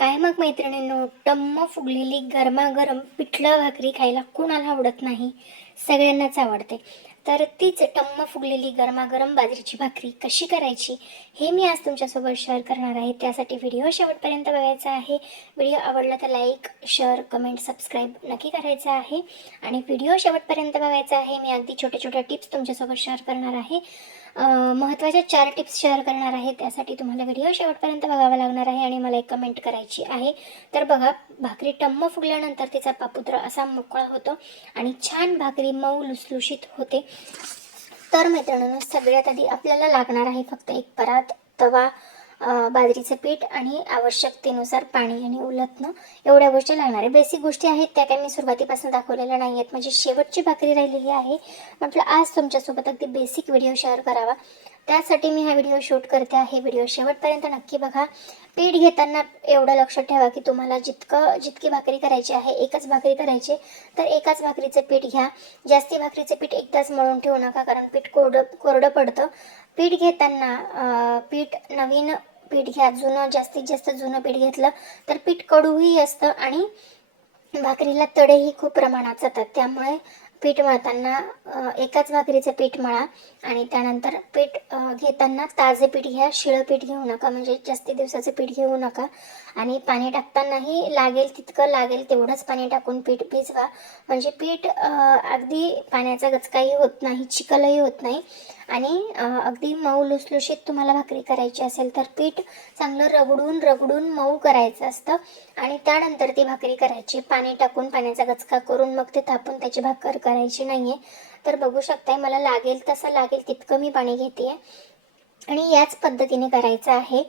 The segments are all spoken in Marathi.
काय मग मैत्रिणींनो, टम्म फुगलेली गरमागरम पिठलं भाकरी खायला कोणाला आवडत नाही? सगळ्यांनाच आवडते. तर तीच टम्म फुगलेली गरमागरम बाजरीची भाकरी कशी करायची हे मी आज तुमच्यासोबत शेअर करणार आहे. त्यासाठी व्हिडिओ शेवटपर्यंत बघायचा आहे. व्हिडिओ आवडला तर लाईक, शेअर, कमेंट, सबस्क्राईब नक्की करायचं आहे. आणि व्हिडिओ शेवटपर्यंत बघायचा आहे. मी अगदी छोट्या छोट्या टिप्स तुमच्यासोबत शेअर करणार आहे. महत्त्वाच्या 4 टिप्स शेअर करणार आहे. त्यासाठी तुम्हाला व्हिडिओ शेवटपर्यंत बघावा लागणार आहे आणि मला एक कमेंट करायची आहे. तर बघा, भाकरी टम्म फुगल्यानंतर तिचा पापुद्रा असा मोकळा होतो आणि छान भाकरी मऊ लुसलुशीत होते. तर मित्रांनो, सगळ्यात आधी आपल्याला लागणार आहे फक्त एक परात, तवा, बाजरीचं पीठ आणि आवश्यकतेनुसार पाणी आणि उलटणं, एवढ्या गोष्टी लागणार आहे. बेसिक गोष्टी आहेत, त्या काही मी सुरुवातीपासून दाखवलेल्या नाही आहेत. म्हणजे शेवटची भाकरी राहिलेली आहे. म्हटलं आज तुमच्यासोबत अगदी बेसिक व्हिडिओ शेअर करावा, त्यासाठी मी हा व्हिडिओ शूट करते आहे. व्हिडिओ शेवटपर्यंत नक्की बघा. पीठ घेताना एवढं लक्षात ठेवा की तुम्हाला जितकी भाकरी करायची आहे, एकच भाकरी करायची, तर एकाच भाकरीचं पीठ घ्या. जास्ती भाकरीचं पीठ एकदाच मळून ठेवू नका, कारण पीठ कोरडं पडतं. पीठ घेताना पीठ नवीन पीठ घ्या. जास्तीत जास्त जुनं पीठ घेतलं तर पीठ कडूही असतं आणि भाकरीला तडेही खूप प्रमाणात जातात. त्यामुळे पीठ मळताना एकाच भाकरीचं पीठ मळा आणि त्यानंतर पीठ घेताना ताजे पीठ घ्या. शिळं पीठ घेऊ नका, म्हणजे जास्ती दिवसाचं पीठ घेऊ नका. आणि पाणी टाकतानाही लागेल तितकं, लागेल तेवढंच पाणी टाकून पीठ भिजवा. म्हणजे पीठ अगदी पाण्याचा गचकाही होत नाही, चिखलही होत नाही आणि अगदी मऊ लुसलुशीत तुम्हाला भाकरी करायची असेल तर पीठ चांगलं रगडून मऊ करायचं असतं आणि त्यानंतर ती भाकरी करायची. पाणी टाकून, पाण्याचा गचका करून मग ते थापून त्याची भाकर करायची नाहीये. तर बघू शकताय, मला लागेल तसं, लागेल तितकं मी पाणी घेते आणि याच पद्धतीने करायचं आहे.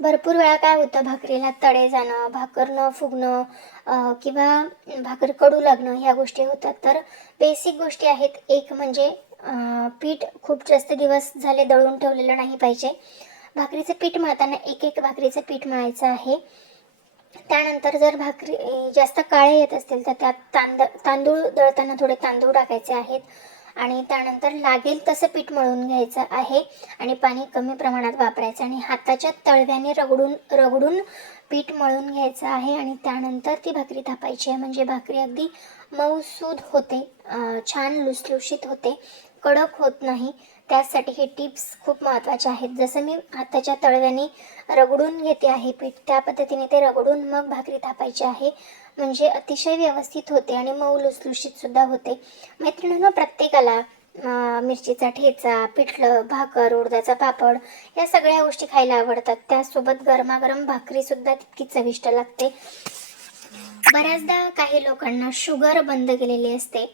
भरपूर वेळा काय होतं, भाकरीला तडे जाणं, भाकर न फुगणं किंवा भाकर कडू लागणं, ह्या गोष्टी होतात. तर बेसिक गोष्टी आहेत. एक म्हणजे पीठ खूप जास्त दिवस झाले दळून ठेवलेलं नाही पाहिजे. भाकरीचं पीठ मळताना एक भाकरीचं पीठ मळायचं आहे. त्यानंतर जर भाकरी जास्त काळे येत असतील तर त्यात तांदूळ दळताना थोडे तांदूळ टाकायचे आहेत आणि त्यानंतर लागेल तसं पीठ मळून घ्यायचं आहे आणि पाणी कमी प्रमाणात वापरायचं आणि हाताच्या तळव्याने रगडून पीठ मळून घ्यायचं आहे आणि त्यानंतर ती भाकरी थापायची आहे. म्हणजे भाकरी अगदी मऊसूद होते, छान लुसलुशीत होते, कडक होत नाही. त्यासाठी हे टिप्स खूप महत्त्वाचे आहेत. जसं मी हाताच्या तळव्याने रगडून घेते आहे पीठ, त्या पद्धतीने ते रगडून मग भाकरी थापायची आहे. म्हणजे अतिशय व्यवस्थित होते आणि मऊ लुसलुशीत सुद्धा होते. मैत्रिणींनो, प्रत्येकाला मिरचीचा ठेचा, पिठलं, भाकर, उडदाचा पापड या सगळ्या गोष्टी खायला आवडतात. त्यासोबत गरमागरम भाकरीसुद्धा तितकी चविष्ट लागते. बऱ्याचदा काही लोकांना शुगर बंद केलेली असते.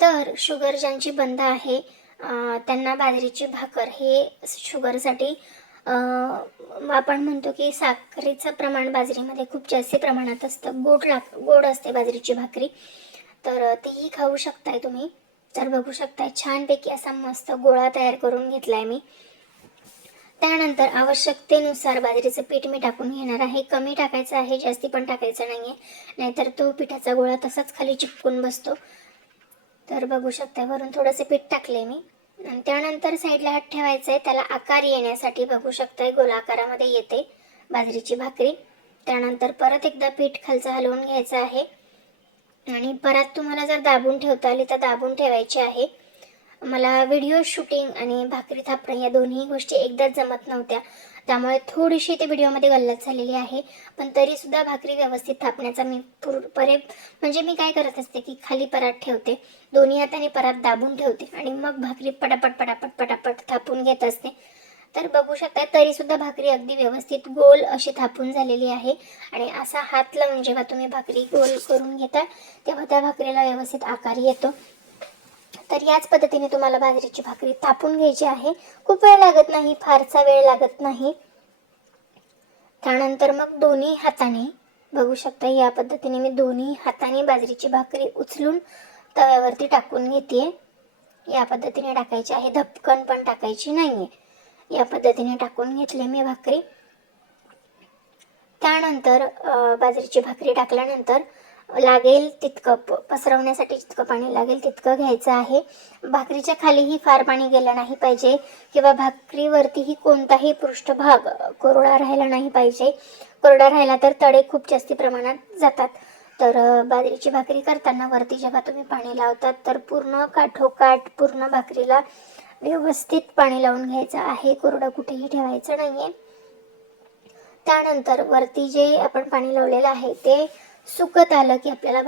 तर शुगर ज्यांची बंद आहे त्यांना बाजरीची भाकर हे शुगरसाठी, आपण म्हणतो की साखरेचं प्रमाण बाजरीमध्ये खूप जास्त प्रमाणात असतं, गोड असते बाजरीची भाकरी, तर तीही खाऊ शकताय तुम्ही. तर बघू शकताय, छानपैकी असा मस्त गोळा तयार करून घेतलाय मी. त्यानंतर आवश्यकतेनुसार बाजरीचं पीठ मी टाकून घेणार आहे. कमी टाकायचं आहे, जास्ती पण टाकायचं नाहीये, नाहीतर तो पिठाचा गोळा तसाच खाली चिपकून बसतो. तर बघू शकता, वरून थोडंसं पीठ टाकले मी आणि त्यानंतर साईडला हात ठेवायचा आहे. त्याला आकार येण्यासाठी बघू शकताय गोलाकारामध्ये येते बाजरीची भाकरी. त्यानंतर परत एकदा पीठ खालचं हलवून घ्यायचं आहे आणि परत तुम्हाला जर दाबून ठेवता आली तर दाबून ठेवायची आहे. मला व्हिडिओ शूटिंग आणि भाकरी थापणं या दोन्ही गोष्टी एकदाच जमत नव्हत्या, त्यामुळे थोडीशी ते व्हिडिओमध्ये गल्लत झालेली आहे. पण तरीसुद्धा भाकरी व्यवस्थित थापण्याचा मी म्हणजे मी काय करत असते की खाली परात ठेवते, दोन्ही हाताने परात दाबून ठेवते आणि मग भाकरी पटापट थापून घेत असते. तर बघू शकता, तरीसुद्धा भाकरी अगदी व्यवस्थित गोल अशी थापून झालेली आहे आणि असा हात लावून जेव्हा तुम्ही भाकरी गोल करून घेता तेव्हा त्या भाकरीला व्यवस्थित आकार येतो. तर याच पद्धतीने तुम्हाला बाजरीची भाकरी थापून घ्यायची आहे. खूप वेळ लागत नाही, फारसा वेळ लागत नाही. त्यानंतर मग दोन्ही हाताने बघू शकता, या पद्धतीने मी दोन्ही हाताने बाजरीची भाकरी उचलून तव्यावरती टाकून घेते. या पद्धतीने टाकायची आहे, धपकन पण टाकायची नाहीये. या पद्धतीने टाकून घेतली मी भाकरी. त्यानंतर बाजरीची भाकरी टाकल्यानंतर लागेल तितकं पसरवण्यासाठी जितकं पाणी लागेल तितकं घ्यायचं आहे. भाकरीच्या खालीही फार पाणी गेलं नाही पाहिजे किंवा भाकरीवरतीही कोणताही पृष्ठभाग कोरडा राहायला नाही पाहिजे. कोरडा राहिला तर तडे खूप जास्ती प्रमाणात जातात. तर बाजरीची भाकरी करताना वरती जेव्हा तुम्ही पाणी लावतात तर पूर्ण काठोकाठ पूर्ण भाकरीला व्यवस्थित पाणी लावून घ्यायचं आहे. कोरडा कुठेही ठेवायचं नाहीये. त्यानंतर वरती जे आपण पाणी लावलेलं आहे ते सुकत आलं की आपल्याला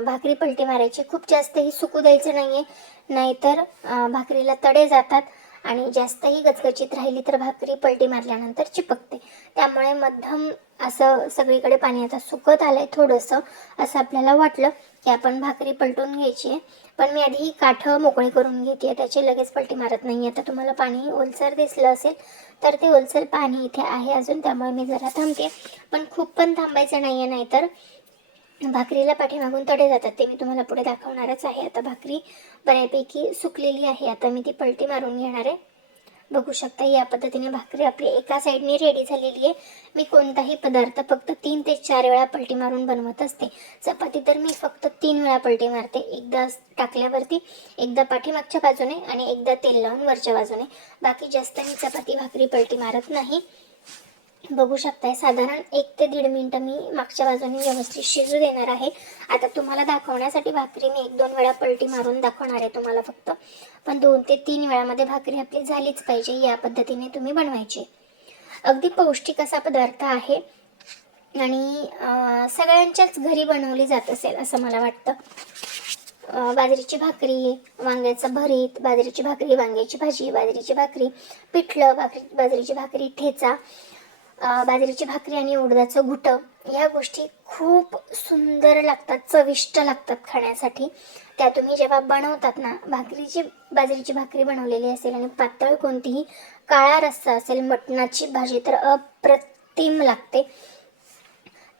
भाकरी पलटी मारायची. खूप जास्तही सुकू द्यायचं नाहीये, नाहीतर भाकरीला तडे जातात आणि जास्तही गचगचीत राहिली तर भाकरी पलटी मारल्यानंतर चिपकते. त्यामुळे मध्यम असं सगळीकडे पाणी आता सुकत आलंय थोडंसं असं आपल्याला वाटलं की आपण भाकरी पलटून घ्यायची आहे. पण मी आधी काठ मोकळे करून घेते, त्याची लगेच पलटी मारत नाही. आता तुम्हाला पाणी ओलसर दिसलं असेल तर ते ओलसर पाणी इथे आहे अजून, त्यामुळे मी जरा थांबते. पण खूप पण थांबायचं नाहीये, नाहीतर भाकरीला पाठीमागून तडे जातात. ते मी तुम्हाला पुढे दाखवणारच आहे. आता भाकरी बऱ्यापैकी सुकलेली आहे. आता मी ती पलटी मारून घेणार आहे. बघू शकता या पद्धतीने भाकरी आपली एका साईडने रेडी झालेली आहे. मी कोणताही पदार्थ फक्त 3 ते 4 वेळा पलटी मारून बनवत असते. चपाती तर मी फक्त 3 वेळा पलटी मारते. एकदा टाकल्यावरती, एकदा पाठीमागच्या बाजूने आणि एकदा तेल लावून वरच्या बाजूने. बाकी जास्त मी चपाती भाकरी पलटी मारत नाही. बघू शकताय साधारण 1 ते 1.5 मिनिटं मी मागच्या बाजूने व्यवस्थित शिजू देणार आहे. आता तुम्हाला दाखवण्यासाठी भाकरी मी 1-2 वेळा पलटी मारून दाखवणार आहे तुम्हाला फक्त. पण 2 ते 3 वेळामध्ये भाकरी आपली झालीच पाहिजे. या पद्धतीने तुम्ही बनवायची. अगदी पौष्टिक असा पदार्थ आहे आणि सगळ्यांच्याच घरी बनवली जात असेल असं मला वाटतं. बाजरीची भाकरी, वांग्याचं भरीत, बाजरीची भाकरी, वांग्याची भाजी, बाजरीची भाकरी, पिठलं, बाजरीची भाकरी, ठेचा, बाजरीची भाकरी आणि उडदाचं घुटं, ह्या गोष्टी खूप सुंदर लागतात, चविष्ट लागतात खाण्यासाठी. त्या तुम्ही जेव्हा बनवतात ना, बाजरीची भाकरी बनवलेली असेल आणि पातळ कोणतीही काळा रस्सा असेल, मटणाची भाजी तर अप्रतिम लागते.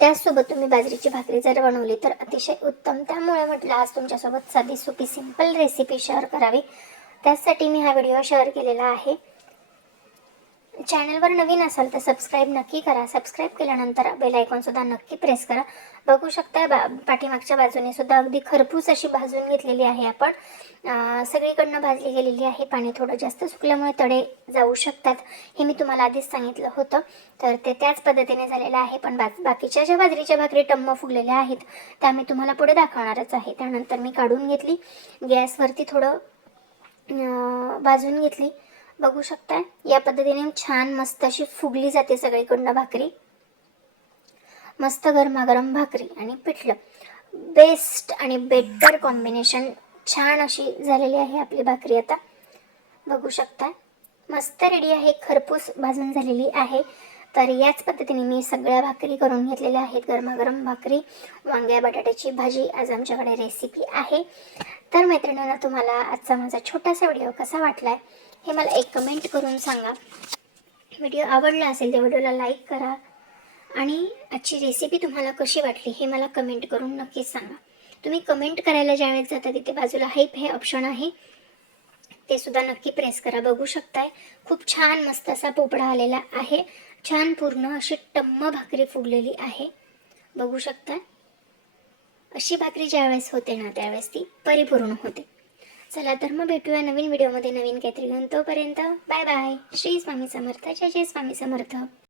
त्याचसोबत तुम्ही बाजरीची भाकरी जर बनवली तर अतिशय उत्तम. त्यामुळे म्हटलं आज तुमच्यासोबत साधी सोपी सिंपल रेसिपी शेअर करावी, त्यासाठी मी हा व्हिडिओ शेअर केलेला आहे. चॅनलवर नवीन असाल तर सबस्क्राईब नक्की करा. सबस्क्राईब केल्यानंतर बेल आयकॉन सुद्धा नक्की प्रेस करा. बघू शकता पाठीमागच्या बाजूने सुद्धा अगदी खरपूस अशी भाजून घेतलेली आहे आपण. सगळीकडनं भाजली गेलेली आहे. पाणी थोडं जास्त सुकल्यामुळे तडे जाऊ शकतात, हे मी तुम्हाला आधीच सांगितलं होतं. तर ते त्याच पद्धतीने झालेलं आहे. पण बाकीच्या ज्या बाजरीच्या भाकरी टम्म फुगलेल्या आहेत त्या मी तुम्हाला पुढे दाखवणारच आहे. त्यानंतर मी काढून घेतली, गॅसवरती थोडं भाजून घेतली. बघू शकताय या पद्धतीने छान मस्त अशी फुगली जाते सगळीकडनं भाकरी. मस्त गरमागरम भाकरी आणि पिठलं, बेस्ट आणि बेटर कॉम्बिनेशन. छान अशी झालेली आहे आपली भाकरी. आता बघू शकता मस्त रेडी आहे, खरपूस भाजून झालेली आहे. तर याच पद्धतीने मी सगळ्या भाकरी करून घेतलेल्या आहेत. गरमागरम भाकरी, वांग्या बटाट्याची भाजी आज आमच्याकडे रेसिपी आहे. तर मैत्रिणींना तुम्हाला आजचा माझा छोटासा व्हिडिओ कसा वाटलाय हे मला एक कमेंट करून सांगा. व्हिडिओ आवडला असेल तर व्हिडिओला लाईक करा आणि आजची रेसिपी तुम्हाला कशी वाटली हे मला कमेंट करून नक्कीच सांगा. तुम्ही कमेंट करायला ज्यावेळेस जाता तिथे बाजूला हाईप हे ऑप्शन आहे, ते सुद्धा नक्की प्रेस करा. बघू शकताय खूप छान मस्त असा पोपडा आलेला आहे. छान पूर्ण अशी टम्म भाकरी फुगलेली आहे. बघू शकता अशी भाकरी ज्यावेळेस होते ना त्यावेळेस ती परिपूर्ण होते. चला तर मग भेटूया नवीन व्हिडिओमध्ये नवीन काहीतरी घेऊन. तोपर्यंत बाय बाय. श्री स्वामी समर्थ. जय जय स्वामी समर्थ.